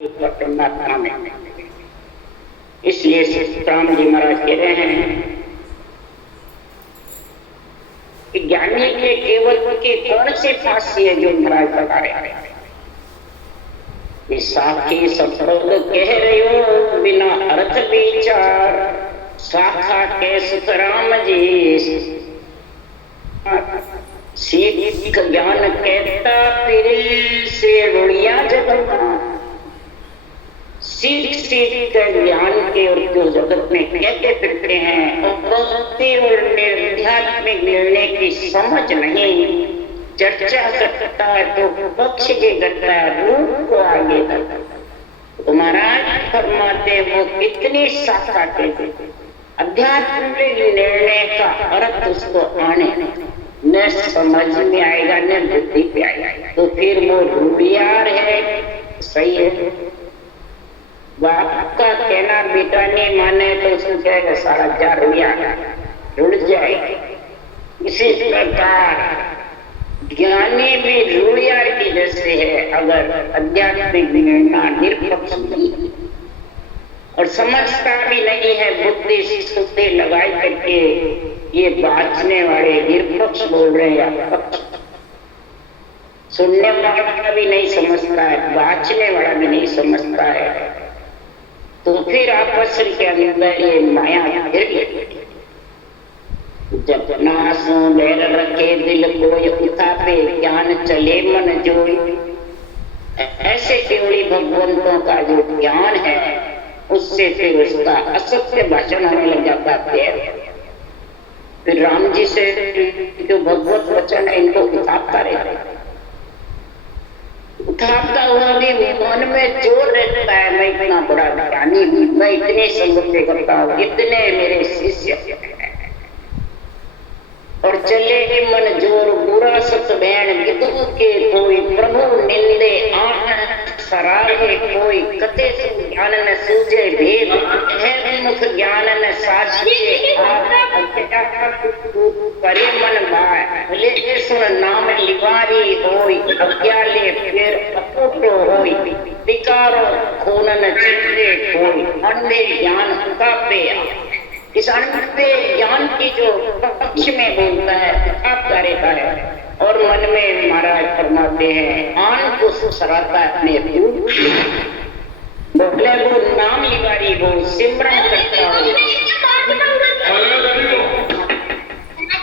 परमात्मा में। इसलिए राम जी महाराज कह रहे हैं कि ज्ञानी के केवल के कौन से फांसी है जो महाराज बता रहे हैं। साखी शब्द कह रहे हो बिना अर्थ विचार, शाखा के सुतराम जी सीख ज्ञान कहता फिर से रुड़िया जगत। सीख कर ज्ञान के और जो जगत में कहते फिरते हैं और भक्ति और आध्यात्मिक निर्णय की समझ नहीं, चर्चा करता है तो पक्ष के करता है, रूप को आगे करता। तो महाराज फरमाते वो कितनी शाखा के आध्यात्मिक निर्णय का अर्थ उसको आने न समझ में आएगा न बुद्धि पे आएगा, तो फिर वो रूढ़ियार है। सही है, बाप का कहना बेटा नहीं माने तो उसको कहेगा 4,500 रुपया रुड़ जाएगा। इसी प्रकार ज्ञानी भी रूढ़ियार की जैसे है, अगर आध्यात्मिक निर्णय निरपक्ष नहीं और समझता भी नहीं है, बुद्धि सुते लगाई करके ये बाँचने वाले निरपक्ष बोल रहे हैं या पक्ष, सुनने वाला भी नहीं समझता है, बाँचने वाला भी नहीं समझता है, तो फिर आपस के अंदर ये माया फिर जब नासो बैर रखे दिल को उठापे ज्ञान चले मन जोई। ऐसे केवली भगवंतों का जो ज्ञान है उससे फिर उसका असत्य भाषण होने लग जाता है। फिर राम जी से जो भगवत वचन है इनको उठाता रहता, उठाता हुआ भी मन में जोर रहता है, मैं इतना बड़ा ज्ञानी हूँ, मैं इतने संगत करता हूँ, इतने मेरे शिष्य और चले मन जोर बुरा सत बैण विदु के कोई प्रभु निंदे आन सराहे कोई कते ज्ञान न सूझे भेद है मुख ज्ञान न साझे करे मन भाय ले सुन नाम लिवारी होई अज्ञाले फिर अपूटो होई विकारो खून न चित्ते कोई अंधे ज्ञान का पे। इस अनंत ज्ञान की जो पक्ष में बोलता है आपका रहता है और मन में महाराज फरमाते हैं आन को सराता है अपने बोले वो नाम लिवारी वो सिमरन करता हो,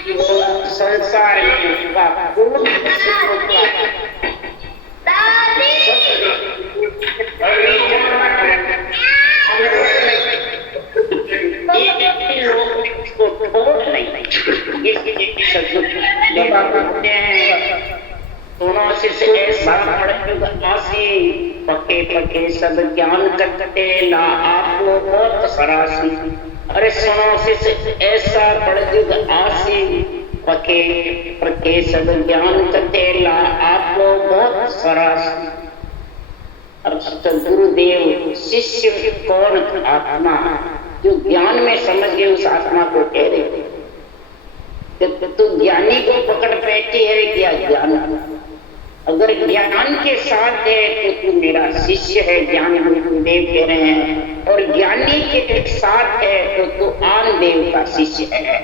वो संसार में उसका पके पके सब ज्ञान करते ना आपको बहुत सरासी। अरे सुनो शिष्य ऐसा पढ़ आसी पके पके सब ज्ञान करते ला आपको बहुत सरासी। अब गुरुदेव शिष्य कौन आत्मा जो ज्ञान में समझ गए उस आत्मा को कह रहे थे तू ज्ञानी को पकड़ बैठी है क्या ज्ञान? अगर ज्ञान के साथ है तो तू मेरा शिष्य है, ज्ञान गुरुदेव कह रहे हैं, और ज्ञानी के साथ है तो तू आन देव का शिष्य है।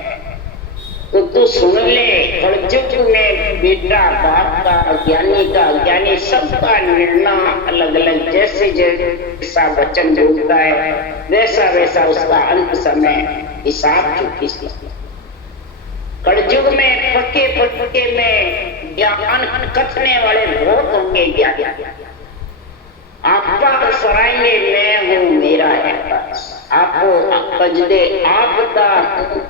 तो तू सुन ले, कलयुग में बेटा बाप का ज्ञानी सबका निर्णय अलग अलग, जैसे जैसा वचन बोलता है वैसा वैसा उसका अंत समय हिसाब चुकी। कलयुग में पक्के पक्के में ज्ञान कथने वाले बहुत होंगे। आपका सराइए मैं हूँ मेरा है आपको कजदे आपदा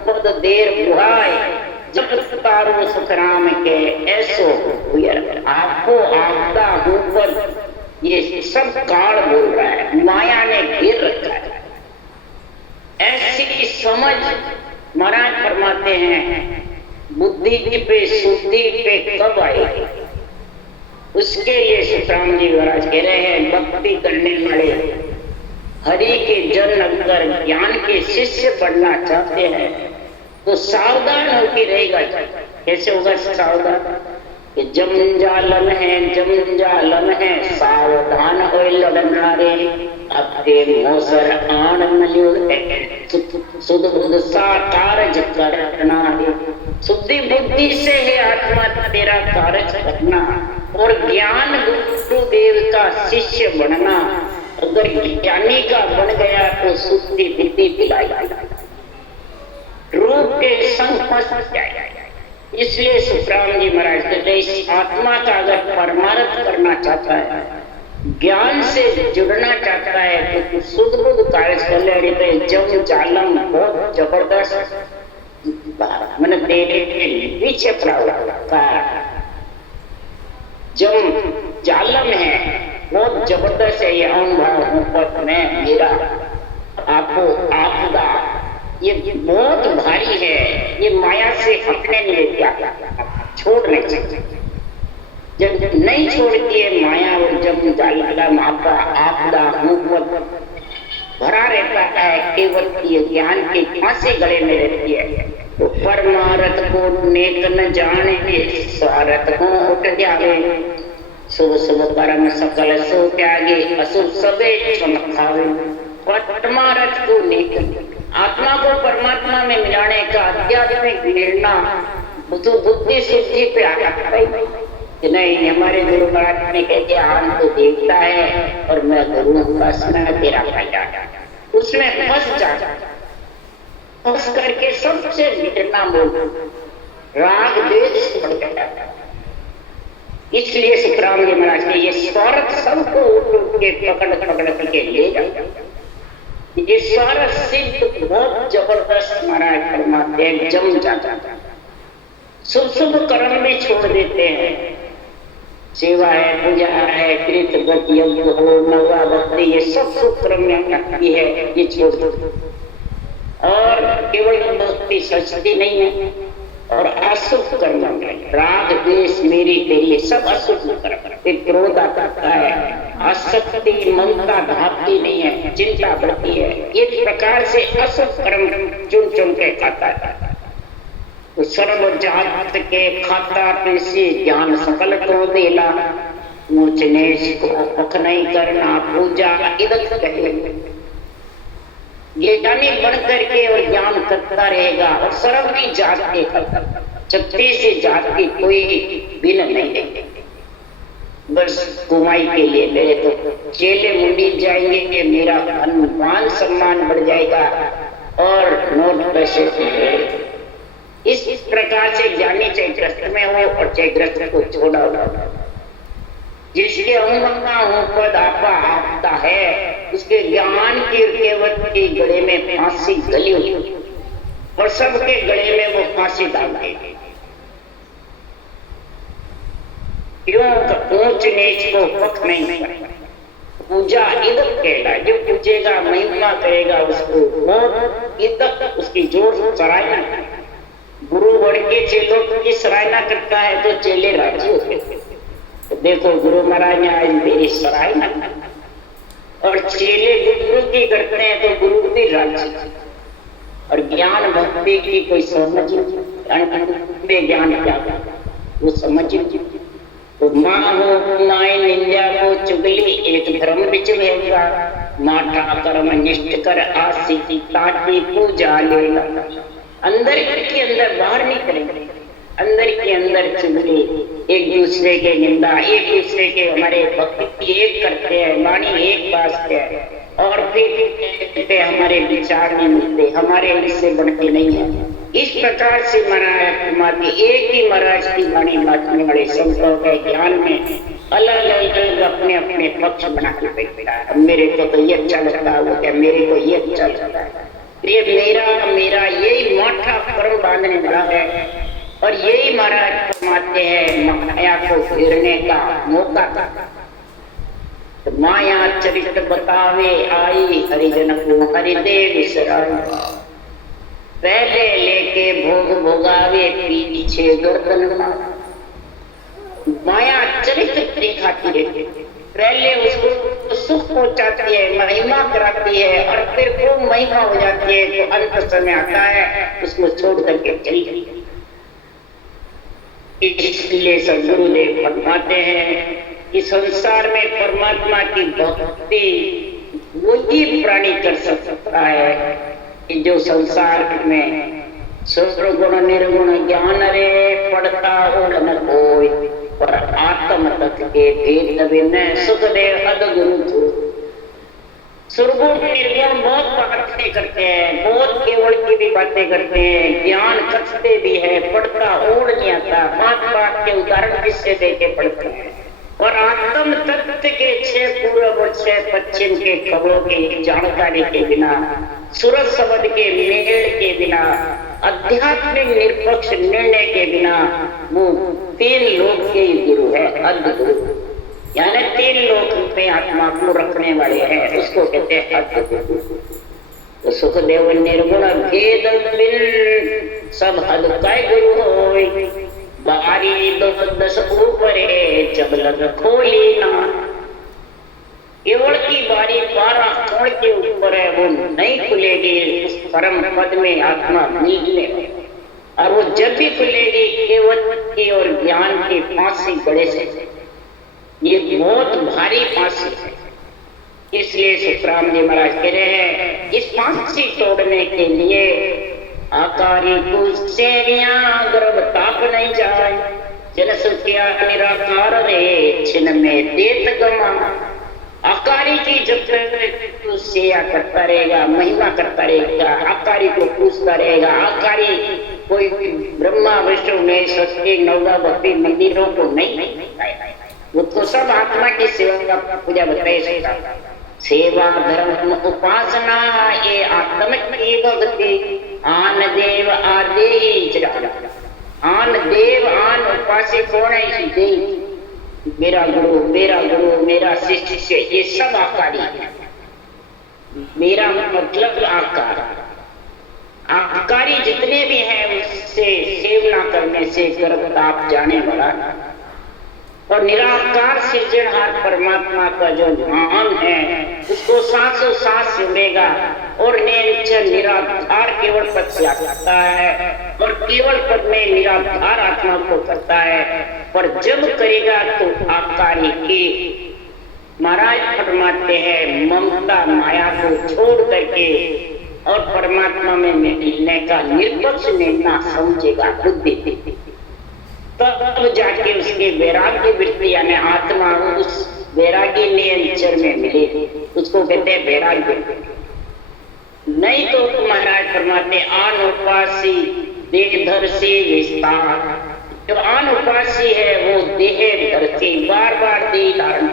पद देर बुहाय जब तारो सुखराम के ऐसो आपको आपदा ऊपर ये सब काल बोल रहा है, माया ने घेर रखा है। ऐसी समझ महाराज फरमाते हैं बुद्धि पे शुद्धि पे कब आएगी, उसके लिए सुखराम जी महाराज कह रहे हैं भक्ति करने वाले हरि के जन अगर ज्ञान के शिष्य बनना चाहते हैं तो सावधान होकर रहेगा। कैसे होगा सावधान? कि जंजालन है सावधान होए लड़नारे आपके मोसर आन मल्यो सुध बुद्ध सा कारज करना है। शुद्धि बुद्धि से है आत्मा तेरा कारज करना और ज्ञान गुरुदेव का शिष्य बनना। अगर ज्ञानी का बन गया तो शुद्धि बुद्धि पिलाई रूप के संग फंस जाएगा। इसलिए सुखराम जी महाराज कहते इस आत्मा का अगर परमार्थ करना चाहता है, ज्ञान से जुड़ना चाहता है तो शुद्ध बुद्ध कार्य कर ले। जब जालम बहुत जबरदस्त मैंने तेरे पीछे पड़ा हुआ जब जालम है बहुत जबरदस्त है। ये अनुभव में मेरा आपको आपदा ये बहुत भारी है। ये माया से हटने नहीं देता, छोड़ नहीं सकते। जब नहीं छोड़ती है माया और जब जालम आपका आपदा भरा रहता है, केवल ये ज्ञान के फांसे गले में रहती है तो परमार्थ को नेक न जाने स्वार्थ को उठ जावे। शुभ शुभ कर्म सकल सो त्यागे अशुभ सबे चमकावे। परमार्थ को नेक आत्मा को परमात्मा में मिलाने का आध्यात्मिक निर्णय तो बुद्धि शुद्धि पे आ जाता है कि नहीं। हमारे गुरु महाराज ने कहते आन तो देखता है और मैं गुरु का सुना तेरा फायदा उसमें फंस जाता। फंस करके सबसे मिटना बोल राग द्वेष बढ़ जाता। इसलिए सुखराम जी महाराज ने ये स्वार्थ सबको उठ के पकड़ करके ले जाता। ये सारा सिद्ध बहुत जबरदस्त महाराज फरमाते हैं जम जाता। शुभ शुभ कर्म में छोड़ देते हैं। सेवा है, पूजा है, कृत गति यज्ञ हो, नवा भक्ति ये सब शुभ कर्म में आती है, ये छोड़ देते। और केवल भक्ति सचती नहीं है और अशुभ कर्म में राग द्वेष मेरी तेरी सब अशुभ कर्म। क्रोध आता है, आसक्ति ममता भागती नहीं है, चिंता बढ़ती है। इस प्रकार से अशुभ कर्म चुन चुन के खाता है। तो सर्व जात के खाता पेशी ज्ञान सकल को देला ऊंच नीच को पख नहीं करना पूजा इदक कहे। ये ज्ञानी बढ़ करके और ज्ञान करता रहेगा और सर्व जात के छत्तीस से जात की कोई बिन नहीं देंगे। बस कुमाई के लिए मेरे तो चेले मुंडी जाएंगे कि मेरा मान सम्मान बढ़ जाएगा और नोट पैसे इस प्रकार से ज्ञानी चाहे ग्रस्त में हो और चाहे ग्रस्त को छोड़ा हो। जिसके अनुमंगा हो पद आपा आपता है उसके ज्ञान की केवल के गले में फांसी गली हुई और सबके गले में वो फांसी डाल देगी। क्यों ऊंच नीच को पख नहीं करता। पूजा इदक कहला जो पूजेगा महिमा करेगा उसको वो इदक उसकी जोर सराहना। गुरु बढ़ के चेलों की सराहना करता है तो चेले राजी होते। तो देखो गुरु महाराज ने आज मेरी सराहना और चेले गुरु की करते हैं तो गुरु भी राजी। और ज्ञान भक्ति की कोई समझ ज्ञान क्या वो समझ। तो माँ हो माए निंदा को चुगली एक धर्म बिच भेगा माटा कर्म निष्ठ कर आसी ताटी पूजा लेगा। अंदर के अंदर बाहर नहीं करेंगे, अंदर के अंदर चुगली एक दूसरे के निंदा एक दूसरे के हमारे भक्ति एक करते हैं वाणी एक बात है और फिर हमारे विचार नहीं मिलते हमारे इससे बढ़ते नहीं है। इस प्रकार से महाराज एक ही महाराज की वाणी बांटने वाले संतों के ज्ञान में अलग अलग अपने अपने पक्ष बना के बैठता है। मेरे को तो ये अच्छा लगता है, मेरे को ये अच्छा लगता है, ये मेरा यही माथा कर्म बांधने वाला है। और यही महाराज फरमाते हैं माया को घेरने का मौका था। तो माया चरित्र बतावे आई हरिजन को हरिदेव विसरावे। पहले लेके भोग भोगावे पीछे गर्दन माया चरित्र दिखाती है। पहले उसको सुख पहुंचाती है, महिमा कराती है और फिर खूब महिमा हो जाती है तो अंत समय आता है उसको छोड़ करके चली जाती है। इसलिए सदगुरुदेव फरमाते हैं कि संसार में परमात्मा की भक्ति वही प्राणी कर सकता है कि जो संसार में सर्वगुण निर्गुण ज्ञान रे पढ़ता हो न कोई, पर आत्म तत्व के भेद विनय सुखदेव अद्गुरु। सर्वगुण निर्गुण बहुत बातें करते हैं, बहुत केवल की भी बातें करते हैं, ज्ञान कथते भी है, पढ़ता ओढ़ नहीं आता, बात बात के उदाहरण किससे देके पढ़ते हैं। और आत्म तत्व के 6 पूर्व और 6 पश्चिम के खबरों की जानकारी के बिना, सूरज शब्द के मेल के बिना, आध्यात्मिक निरपेक्ष निर्णय के बिना वो 3 लोक के गुरु है, अद्गुरु। यानी 3 लोक में आत्मा को रखने वाले हैं, उसको कहते हैं अद्गुरु। तो सुखदेव निर्गुण भेद बिन सब हद का गुरु होय, बारी दो दस ऊपरे जब लग खोली ना। केवल की बारी 12 कोण के ऊपर है, वो नहीं खुलेगी उस परम पद में आत्मा नीचे, और वो जब भी खुलेगी केवल की और ज्ञान की फांसी गले से। ये बहुत भारी फांसी है, इसलिए सुखराम जी महाराज कह रहे हैं इस फांसी तोड़ने के लिए आकारी गर्भ ताप नहीं जाए, जन सुखिया निराकार रे छिन में देत गमा। आकारी की जब तक सेवा करता रहेगा, महिमा करता रहेगा, आकारी को पूछता रहेगा, आकारी कोई ब्रह्मा विष्णु में सत्य नवदा भक्ति मंदिरों को नहीं, वो तो सब आत्मा की सेवा का पूजा बताए। सेवा धर्म उपासना ये आत्मिक की भक्ति, आन देव आदि आन देव आन उपास्य कौन है? मेरा गुरु मेरा शिष्य, ये सब आकारी है। मेरा मतलब आकारी जितने भी हैं उससे सेवना करने से गर्भ ताप जाने वाला। और निराकार सृजनहार परमात्मा का जो नाम है उसको सांसों सांस सुनेगा, और निरंजन निराधार केवल पद से आता है, और केवल पद में निराधार आत्मा को करता है। पर जब करेगा तो आकारी की महाराज फरमाते हैं ममता माया को छोड़ करके और परमात्मा में मिलने का निरपेक्ष निर्णय समझेगा बुद्धि, तब जाके उसके वैराग्य वृत्ति यानी आत्मा उस वैराग्य नियंत्रण में मिले, उसको कहते हैं वैराग्य। नहीं तो महाराज फरमाते अनुपासी देहधर्षी विस्तार। जो अनुपासी है वो देह धरती बार बार देह धारण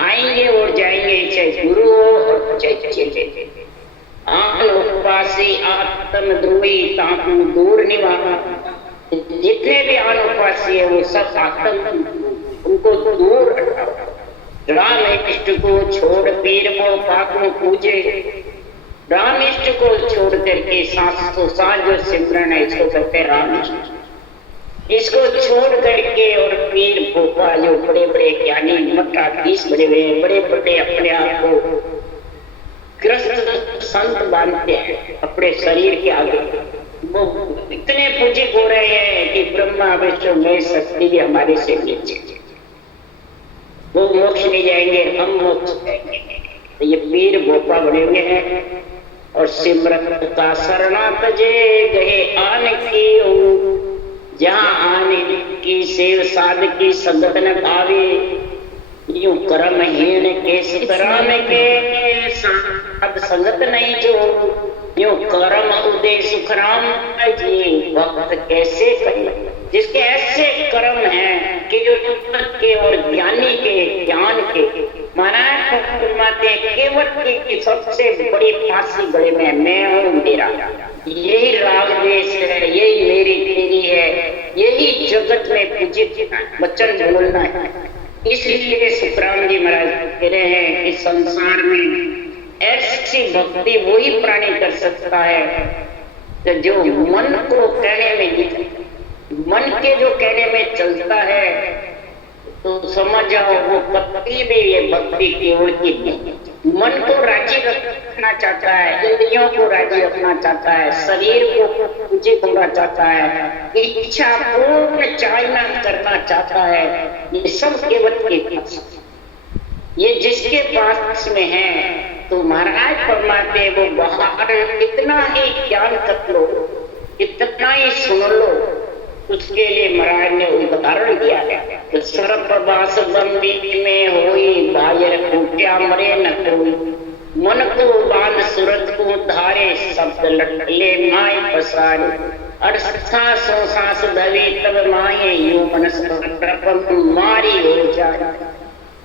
आएंगे और जाएंगे, चाहे गुरु हो और चाहे चेले। अनुपासी आत्म ध्रुवी ताकू दूर निवारा। जितने भी अनुपासी है वो सब आत्म, उनको दूर हटाओ। राम इष्ट को छोड़ पीर को पापों पूजे। राम इष्ट को छोड़ करके सांस जो सिमरन है इसको कहते हैं राम इष्ट। इसको छोड़ करके और पीर भोपा जो बड़े बड़े ज्ञानी मट्टा 30 बड़े बड़े अपने आप को ग्रस्त संत मानते हैं अपने शरीर के आगे, वो इतने पूजित हो रहे हैं कि ब्रह्मा विष्णु में शक्ति भी हमारे से नीचे। वो मोक्ष नहीं जाएंगे, हम मोक्ष जाएंगे। तो ये पीर भोपा बने हुए हैं। और सिमरत का शरणात जे गए आन की, जहाँ आने की सेव साध की संगत न भावे। यूं कर्महीन के सुतराम के साध संगत नहीं जो, यूं कर्म उदय सुखराम जी भक्त कैसे करे। जिसके ऐसे कर्म हैं कि जो के और ज्ञानी के ज्ञान के महाराज फरमाते केवट की सबसे बड़ी फांसी गले में मैं हूँ मेरा। यही राग देश है, यही मेरी तेरी है, यही जगत में पूजित वचन बोलना है। इसलिए सुखराम जी महाराज कह रहे हैं कि संसार में ऐसी भक्ति वही प्राणी कर सकता है तो जो मन को कहने में, मन के जो कहने में चलता है, तो समझ जाओ वो भक्ति भी ये भक्ति केवल की नहीं। मन को राजी रखना चाहता है, इंद्रियों को राजी रखना चाहता है, शरीर को पूजे होना चाहता है, इच्छा पूर्ण चालना करना चाहता है, ये सब केवल के पास, ये जिसके पास में है। तो महाराज फरमाते वो बाहर कितना ही ज्ञान कर लो, कितना ही सुन लो, उसके लिए महाराज ने उदाहरण दिया है। तो सर्पवास बंदी में होई बायर फूटिया मरे न कोई, मन को बांध सूरत को धारे शब्द लटले माय पसारे, और सांसों सांस दबे तब माये यूं मन सर्प मारी हो जाए।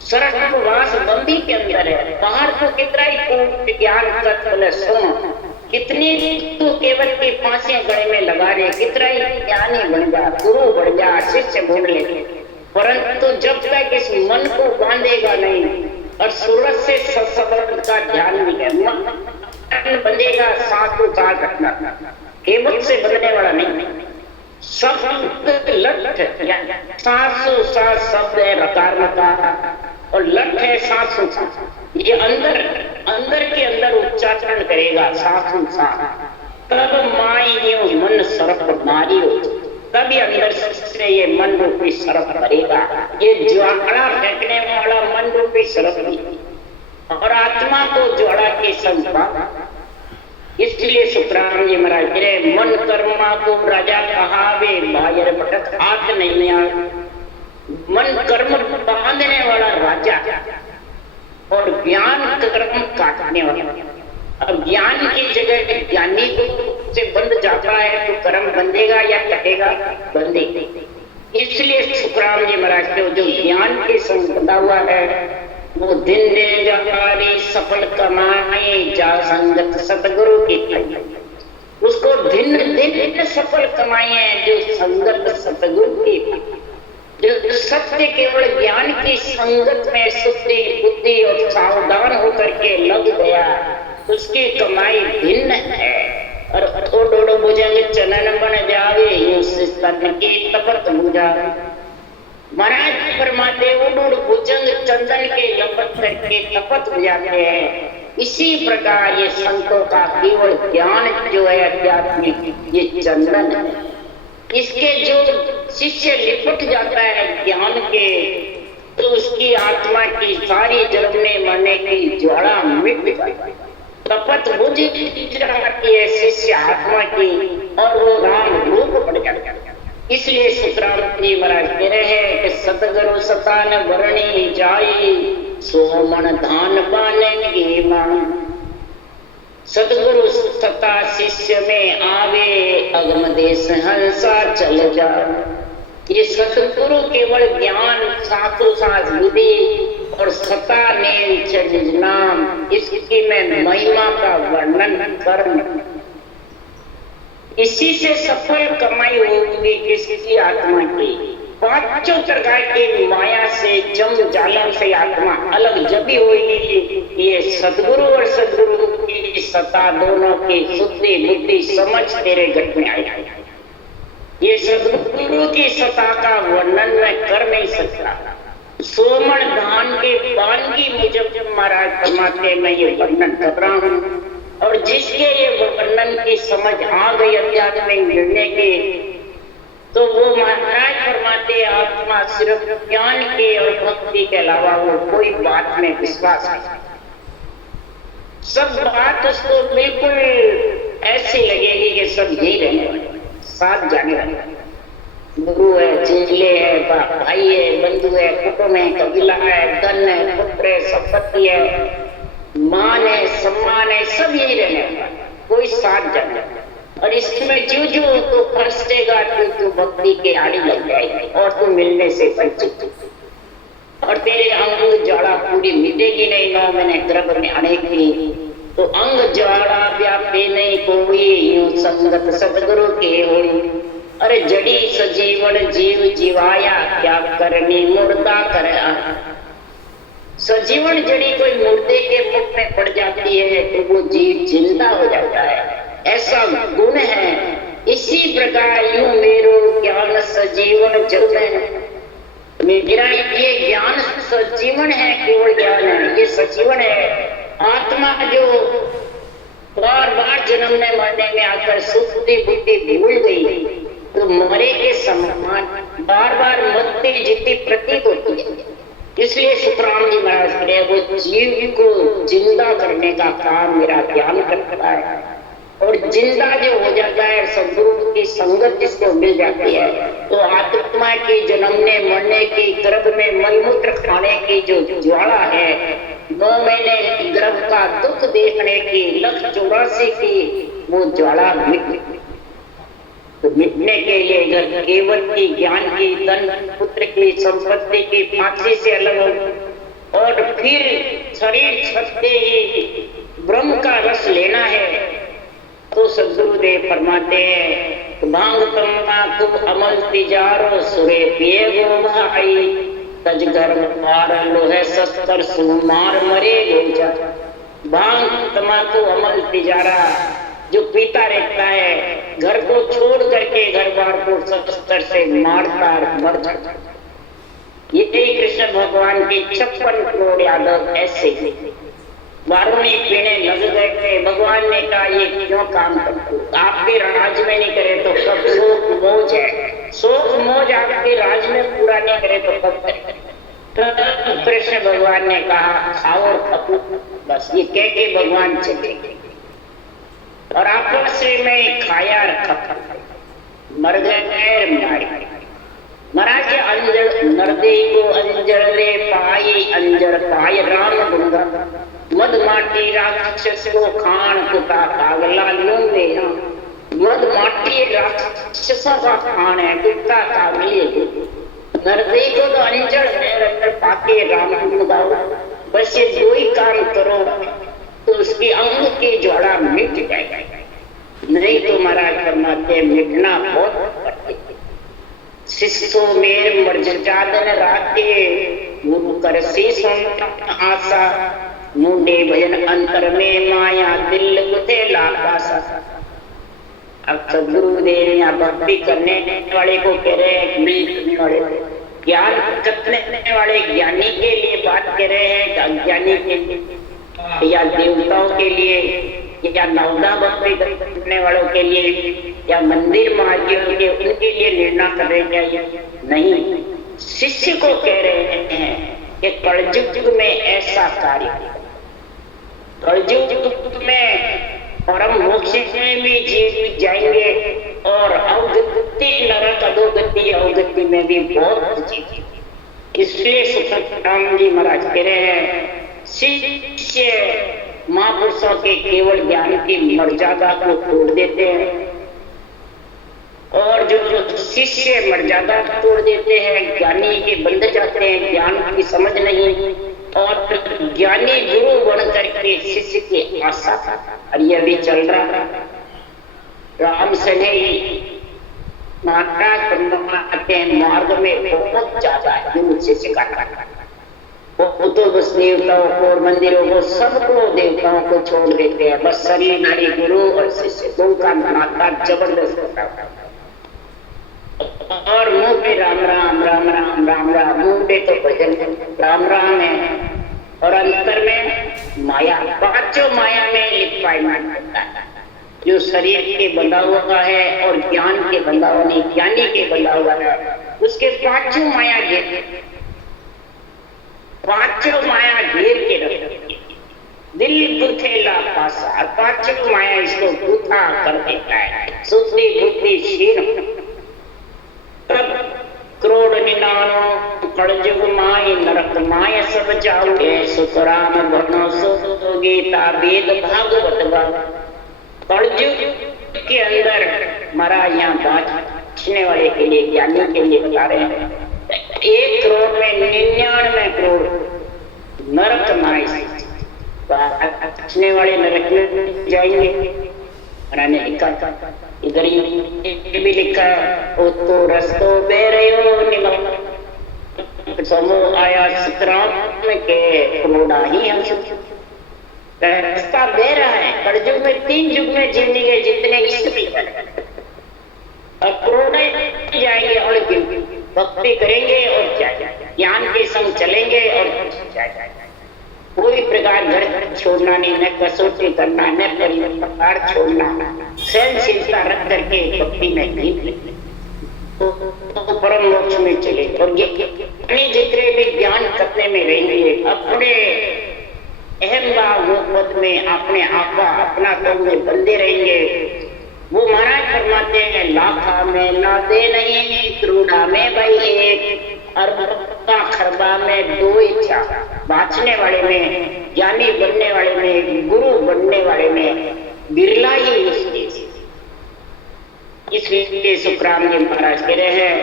सर्पवास बंदी के अंदर है, बाहर तो कितना ही ज्ञान कर सुनो, कितनी तू केवल की फांसियां गले में लगा रहे, कितना ही ज्ञानी बन जा, गुरु बन जा, शिष्य बन ले, परंतु जब तक इस मन को बांधेगा नहीं और सूरज से सत्संग का ध्यान नहीं है, मन बंधेगा साधु का घटना, केवल से बंधने वाला नहीं। शब्द लठ सासु सास शब्द है रकार और लठ है सासु सास, ये अंदर अंदर के अंदर उच्चारण करेगा सासु सास, तब माई मन सर्प मारी हो, तभी अंदर से ये मन रूपी सर्प करेगा, ये ज्वाला फेंकने वाला मन रूपी सर्प नहीं, और आत्मा को ज्वाला के संग। इसलिए सुखराम जी महाराज गिरे मन कर्मा को राजा कहावे बायर भटक हाथ नहीं आ, मन कर्म बांधने वाला राजा और ज्ञान कर्म काटने वाला। अब ज्ञान की जगह ज्ञानी को से बंध जाता है तो कर्म बंधेगा या कटेगा? बंधेगा। इसलिए सुखराम जी महाराज को जो ज्ञान के संग बंधा हुआ है वो दिन दिन जहारी सफल कमाए जा संगत सतगुरु की, उसको दिन दिन सफल कमाए हैं जो संगत सतगुरु की, जो सत्य केवल ज्ञान की संगत में शुद्धि बुद्धि और सावधान होकर के लग गया, उसकी कमाई भिन्न है। और थोड़ो भुजंग चनन बन जावे तन की तपत बुझा, महाराज फरमाते उड़ भुजंग चंदन के लपट करके तपत हो जाते हैं। इसी प्रकार ये संतों का केवल ज्ञान जो है आध्यात्मिक, ये चंदन है, इसके जो शिष्य लिपट जाता है ज्ञान के, तो उसकी आत्मा की सारी जलने मरने की ज्वाला मिट जाती है, तपत बुझ जाती है शिष्य आत्मा की, और वो राम रूप बढ़ जाता है। इसलिए सुखराम जी महाराज कह रहे हैं कि सतगुरु सतान वरणी जाई सोमन धान पानेंगे मान, सतगुरु सता शिष्य में आवे अगम देश हंसा चल जा। ये सतगुरु केवल ज्ञान साधु साध विधि और सता ने नाम, इसकी मैं महिमा का वर्णन कर, इसी से सफल कमाई होगी किसी आत्मा की। पांचों प्रकार की माया से जम जालम से आत्मा अलग जब भी होगी, ये सदगुरु और सदगुरु की सत्ता दोनों की शुद्धि बुद्धि समझ तेरे घट में आई। ये सदगुरु की सत्ता का वर्णन मैं कर नहीं सकता। सोमन धान के पान की मुझे महाराज फरमाते मैं ये वर्णन कर रहा हूँ, और जिसके ये वर्णन की समझ आ गई अध्यात्मिक निर्णय के, तो वो महाराज फरमाते आत्मा सिर्फ ज्ञान के और भक्ति के अलावा वो कोई बात में विश्वास नहीं, सब बात उसको बिल्कुल ऐसी लगेगी कि सब यही रहने वाले, साथ जाने वाले, गुरु है, चिंचले है, भाई है, बंधु है, कुटुंब है, कबीला है, धन है, पुत्र है, संपत्ति है, मान है, सम्मान है, सब यही रहने वाला, कोई साथ जाने। और इसमें जो जो तो फंसेगा तो भक्ति के आड़ी लग जाएगी और तू मिलने से वंचित, और तेरे अंग ज्वाला पूरी मिटेगी नहीं। 9 महीने गर्भ में आने की तो अंग ज्वाला व्यापे नहीं कोई, यूं संगत सदगुरु के होई। अरे जड़ी सजीवन जीव जीवाया क्या करनी मुर्दा कर, सजीवन जड़ी कोई मुर्दे के मुख में पड़ जाती है तो वो जीव जिंदा हो जाता है, ऐसा गुण है। इसी प्रकार यूं मेरो ज्ञान सजीवन जग है, मेरा ये ज्ञान सजीवन है, केवल ज्ञान है, ये सजीवन है। आत्मा जो जन्मने मरने में आकर सुखती बुद्धि भूल गई तो मरे के समान बार बार मरते जीते प्रतीत होती है। इसलिए सुखराम जी महाराज ने वो जीव को जिंदा करने का काम मेरा ध्यान करता है, और जिंदा जो हो जाता है सदगुरु की संगत जिसको मिल जाती है तो आत्मा की जन्मने मरने की गर्भ में मलमूत्र खाने की जो ज्वाला है, 9 महीने गर्भ का दुख देखने की 184 की वो ज्वाला तो मिटने के लिए घर केवल की ज्ञान की धन पुत्र की संपत्ति की फांसी से अलग हो और फिर शरीर छूटते ही ब्रह्म का रस लेना है तो सदगुरुदेव फरमाते हैं भांग तम्मा खूब अमल तिजारो सुरे पिए गो भाई तज घर मार लोहे शस्त्र सुमार मरे गोजा। भांग तम्बाकू अमल तिजारा जो पीता रहता है घर को छोड़ करके घर बार को शस्त्र से मारता मर जाता। यही कृष्ण भगवान की 56 करोड़ यादव ऐसे वारुणी पीने लग गए थे। भगवान ने कहा ये क्यों काम करते हो, आपके राज में नहीं करे तो कब शोक मोज है, शोक मोज आपके राज में पूरा नहीं करे तो कब करे। तो कृष्ण भगवान ने कहा खाओ और खपो, बस ये कह के भगवान चले और आपस में खाया मर गए। महाराज अंजर नरदे को अंजर रे पाई अंजर पाए राम गुंगा मद माटी राक्षस को खान कुटा कागला लूंगे। मद माटी राक्षसों का खान है, कुत्ता कागले नरदे को तो अंजर पाके राम गुंगाओ। बस ये 2 ही काम करो तो उसकी अंग की ज्वाला मिट जाएगा, नहीं तो महाराज फरमाते मिटना बहुत शिष्टो मेर मर्जादन राते गुरु कर से सुनता आशा मुंडे भजन अंतर में माया दिल गुथे लापासा। अब सदगुरुदेव यहाँ भक्ति करने वाले को कह रहे हैं वाले ज्ञान करने वाले ज्ञानी के लिए बात कर रहे हैं, अज्ञानी के लिए या देवताओं के लिए या नवदा भक्ति करने वालों के लिए या मंदिर मार्गियों के उनके लिए निर्णय कर रहे चाहिए नहीं। शिष्य को कह रहे हैं कि कलयुग में ऐसा कार्य, कलयुग में परम मोक्ष में भी जीव जाएंगे और अवगति नरक अधोगति अवगति में भी बहुत जीव। इसलिए सुखराम जी महाराज कह रहे हैं शिष्य महापुरुषों के केवल ज्ञान की मर्यादा को तोड़ देते हैं और जो शिष्य मर्यादा तोड़ देते हैं ज्ञानी के बंध जाते हैं, ज्ञान की समझ नहीं और ज्ञानी गुरु बन करके शिष्य की आशा। और ये भी चल रहा राम से नहीं महाराज आते हैं मार्ग में बहुत ज्यादा है गुरु शिष्य का वो तो बस देवताओं को और मंदिरों को सबको देवताओं को छोड़ देते हैं, बस शरीर नारी गुरु और शिष्य 2 का नाता जबरदस्त होता है और मुंह पे राम राम राम राम राम राम मुंह पे तो भजन राम राम है और अंतर में माया। 5 माया में लिपायमान होता है जो शरीर के बंधा हुआ है और ज्ञान के बंधा हुआ नहीं, ज्ञानी के बंधा हुआ है उसके 5 माया घेर 5 माया घेर के रखते दिल गुथेला पासा। 5 माया इसको गुथा कर देता है, सुधि बुद्धि क्षीण क्रोध 99 कलयुग माय नरक माय सब जाओगे सुतराम बनो सो गीता वेद भागवत। कलयुग के अंदर महाराज यहाँ बाँचने वाले के लिए ज्ञानी के लिए बता रहे हैं 1 करोड़ में 99 करोड़ नरक माय बाँचने वाले नरक में जाएंगे। मैंने लिखा इधर ये भी लिखा है तो रस्तो बेरयो निमक समूह आया सतराम के करोड़ा ही हम रास्ता दे रहा है। कलयुग में 3 युग में जीने के जितने इष्ट और करोड़े जाएंगे और भक्ति करेंगे और ज्ञान के संग चलेंगे और कोई प्रकार घर छोड़ना नहीं, न कसौटी करना, न परिवार छोड़ना, सहनशीलता रख करके भक्ति में लीन तो परम मोक्ष में चले। और ये जितने भी ज्ञान करने में रहेंगे, अपने अहम भाव पद में अपने आपा अपना कर्म में बंधे रहेंगे। वो महाराज फरमाते हैं, लाखा में ना दे नहीं, क्रूढ़ा में भाई एक, अरबा खरबा में दो इच्छा। बाँचने वाले में, ज्ञानी बनने वाले में, गुरु बनने वाले में बिरला ही उसके। इसलिए सुखराम जी महाराज कह रहे हैं,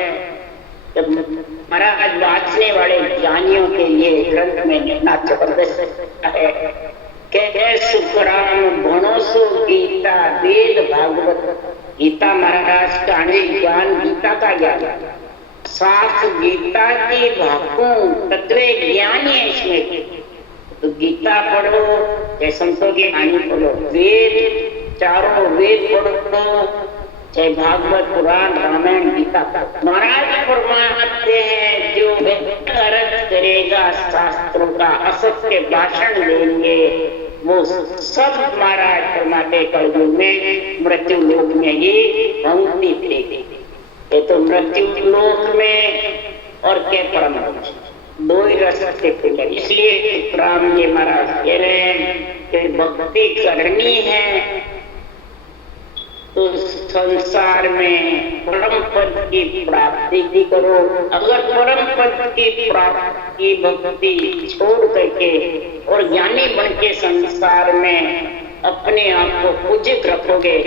जब महाराज बाँचने वाले ज्ञानियों के लिए ग्रंथ में इतना जबरदस्त है, कहते सुखराम भणोसो गीता वेद भागवत। गीता महाराज का ज्ञान, गीता का ज्ञान, साथ गीता की भागों तत्व ज्ञान है इसमें। तो गीता पढ़ो, चाहे संतों की वाणी पढ़ो, वेद चारों वेद पढ़ो, चाहे भागवत पुराण रामायण गीता। महाराज फरमाते हैं, जो अर्थ करेगा शास्त्रों का, असत्य भाषण देंगे, वो सब महाराज फरमाते कलयुग में मृत्यु लोक में ही पंक्ति देंगे। ये तो मृत्यु लोक में और क्या परम मोक्ष, दो ही रास्ते खुले। इसलिए राम जी महाराज कह रहे हैं कि भक्ति करनी है तो संसार में परम पद की प्राप्ति करो। अगर परम पद की प्राप्ति भक्ति छोड़ करके और ज्ञानी बन के संसार में अपने आप को पूजित रखोगे,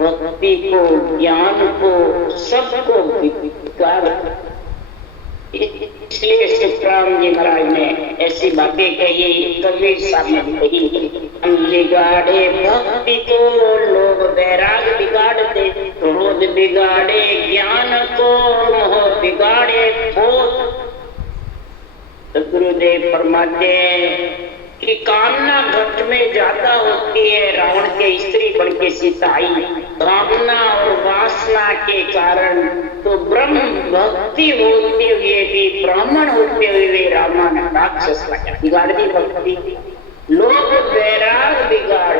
भक्ति को, ज्ञान को, सबको बिगाड़। इसलिए सुखराम जी महाराज ने ऐसी बातें कही, कबीर साहब ने कही, हम बिगाड़े भक्ति को लोग वैराग बिगाड़ते, क्रोध बिगाड़े ज्ञान को, मोह बिगाड़े बोध। तो गुरुदेव फरमाते कि कामना घट में ज्यादा होती है। रावण के स्त्री बन के सीता आई, कामना और वासना के कारण तो ब्रह्म भक्ति होते हुए भी, ब्राह्मण होते हुए भी रावण राक्षस बिगाड़ दी भक्ति। लोग वैराग बिगाड़।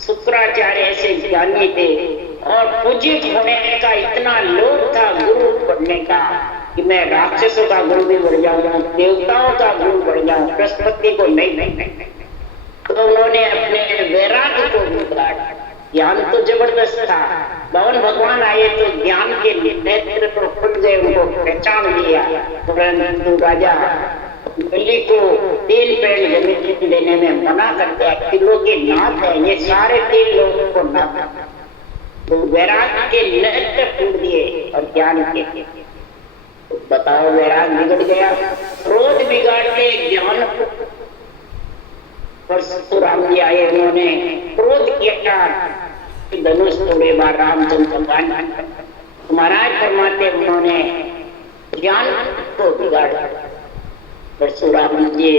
शुक्राचार्य ऐसे ज्ञानी थे और पूजित होने का इतना लोभ था गुरु बनने का कि मैं राक्षसों का गुरु भी बढ़ जाऊंगा, देवताओं का गुरु बढ़ जाऊं, बृहस्पति को नहीं। तो उन्होंने अपने वैराग्य को बिगाड़ा। ज्ञान तो जबरदस्त था, भगवान भगवान आए तो ज्ञान के नेत्र तो खुल गए, उनको पहचान लिया। परंतु राजा बलि को 3 पेड़ जमीन देने में मना कर दिया, किलो के नाथ है ये, सारे 3 लोगों को नाथ। तो वैराग्य के नेत्र टूट दिए और ज्ञान के, बताओ वैराग बिगड़ गया। क्रोध बिगाड़ते ज्ञान को। परशुराम जी आए, उन्होंने क्रोध किया, धनुष तोड़े बार रामचंद्र भगवान। महाराज फरमाते उन्होंने ज्ञान को बिगाड़ा। परशुराम जी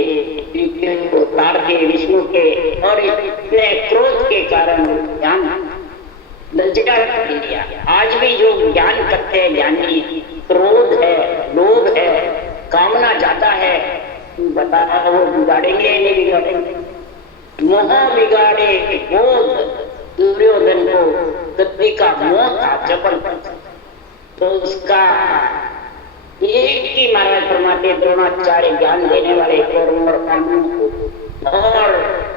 को तार के, विष्णु के, और इतने क्रोध के कारण ज्ञान लज्जा दिया। आज भी जो ज्ञान करते हैं ज्ञानी, क्रोध है, लोभ है, कामना जाता है, बताओ वो बिगाड़ेंगे या नहीं बिगाड़ेंगे? मोह बिगाड़े बोध। दुर्योधन को गद्दी का मोह था, जबल, तो उसका एक ही महाराज फरमाते द्रोणाचार्य ज्ञान देने वाले कौरवों और पांडवों को, और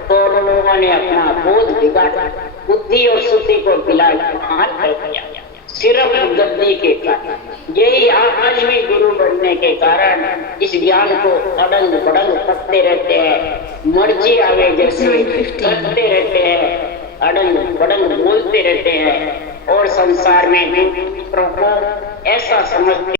कौरवों ने अपना बोध बिगाड़ा, बुद्धि और शुद्धि को बिगाड़ दिया सिर्फ गद्दी के कारण। यही आज भी गुरु बनने के कारण इस ज्ञान को अड़ंग बड़ंग करते रहते हैं, मर्जी आवे जैसे करते रहते हैं, अड़ंग बड़ंग बोलते रहते हैं, और संसार में दूसरों को ऐसा समझते